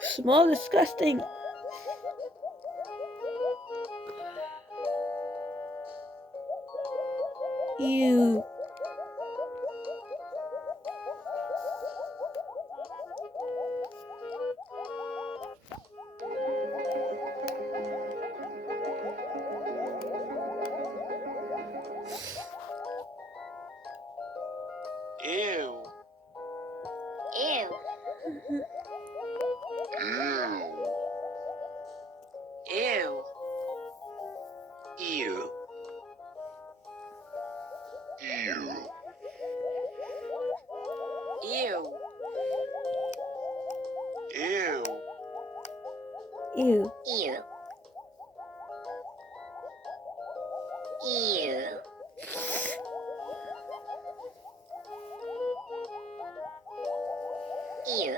Small, disgusting. Ew. Ew. Ew. Ew. Ew. Ew. Ew. Ew. Ew. Ew. Ew.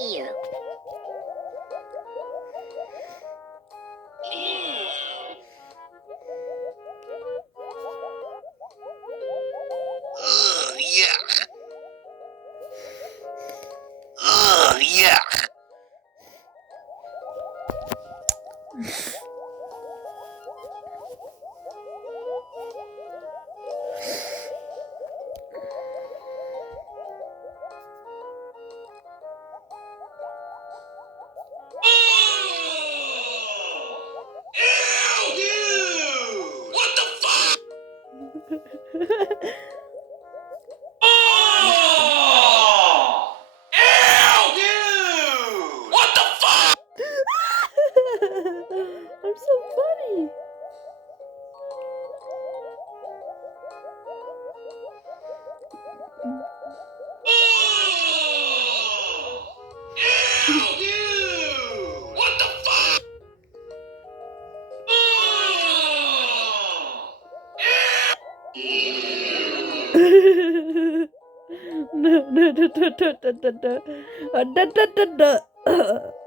Ew. Ew. Ugh, yuck. Ugh, yuck. Ew! What the fuck? Oh! Ew! Dude! What the fuck? I'm so funny. Ew! Dude! What the fuck? No, no, no, no, no, no, no, no, no, no, no.